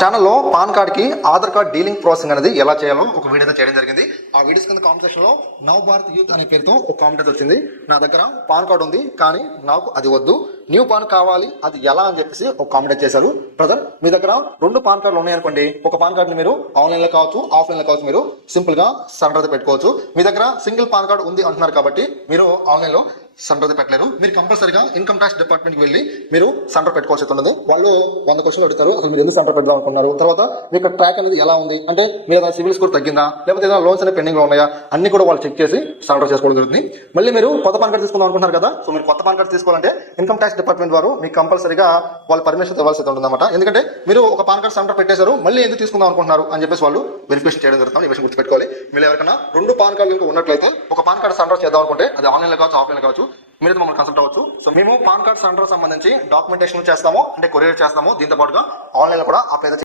ఛానల్లో pan card కి Aadhaar card dealing processing అనేది ఎలా చేయాలో ఒక వీడియో చేయడం జరిగింది. ఆ వీడియోస్ కింద కామెంట్ సెక్షన్ లో నవ్ భారత్ యూత్ అనే పేరుతో ఒక కామెంట్ వచ్చింది. నా దగ్గర పాన్ కార్డ్ ఉంది కానీ నాకు అది వద్దు, న్యూ పాన్ కావాలి, అది ఎలా అని చెప్పేసి ఒక కామెంట్ చేశారు. బ్రదర్, మీ దగ్గర రెండు పాన్ కార్డులు ఉన్నాయనుకోండి, ఒక పాన్ కార్డ్ ని మీరు ఆన్లైన్ లో కావచ్చు, ఆఫ్లైన్ లో కావచ్చు, మీరు సింపుల్ గా సరెండర్ పెట్టుకోవచ్చు. మీ దగ్గర సింగిల్ పాన్ కార్డ్ ఉంది అంటున్నారు కాబట్టి మీరు ఆన్లైన్ లో సెంటర్ పెట్టలేరు. మీరు కంపల్సరీగా ఇన్కమ్ ట్యాక్స్ డిపార్ట్మెంట్ కి వెళ్ళి మీరు సెంటర్ పెట్టుకోవాల్సి ఉంటుంది. వాళ్ళు 100 క్వశ్చన్లు అడుగుతారు, అసలు మీరు ఎందుకు సెంటర్ పెడదాం అనుకున్నారు, తర్వాత మీకు ట్రాక్ అనేది ఎలా ఉంది, అంటే మీ సివిల్ స్కోర్ తగ్గిందా, లేకపోతే ఏదైనా లోన్స్ అనేవి పెండింగ్ లో ఉన్నాయా, అన్ని కూడా వాళ్ళు చెక్ చేసి సెంటర్ చేసుకోవడం జరుగుతుంది. మళ్ళీ మీరు కొత్త పాన్ కార్డ్ తీసుకుందాం అనుకుంటున్నారు కదా, సో మీరు కొత్త పాన్ కార్డ్ తీసుకోవాలంటే ఇన్కమ్ ట్యాక్స్ డిపార్ట్మెంట్ వారు మీకు కంపల్సరీగా వాళ్ళు పర్మిషన్ ఇవ్వాల్సి ఉంటుంది అనమాట. ఎందుకంటే మీరు ఒక పాన్ కార్డ్ సెంటర్ పెట్టేశారు, మళ్ళీ ఎందుకు తీసుకుందాం అనుకుంటున్నారు అని చెప్పేసి వాళ్ళు వెరిఫికేషన్ చేయడం జరుగుతుంది. ఈ విషయం గుర్తుపెట్టుకోవాలి. మీరు ఎవరికైనా రెండు పాన్ కార్డులు ఉన్నట్లయితే ఒక పాన్ కార్డ్ సెంటర్ చేద్దాం అనుకుంటే అది ఆన్లైన్ లో కావచ్చు, ఆఫ్లైన్ లో కావచ్చు, మీరు మమ్మల్ని కన్సల్ట్ అవ్వచ్చు. సో మేము పాన్ కార్డ్ సెంటర్ సంబంధించి డాక్యుమెంటేషన్ చేస్తాము, అంటే కొరియర్ చేస్తాము. దీంతో పాటుగా ఆన్లైన్ లో కూడా అప్లై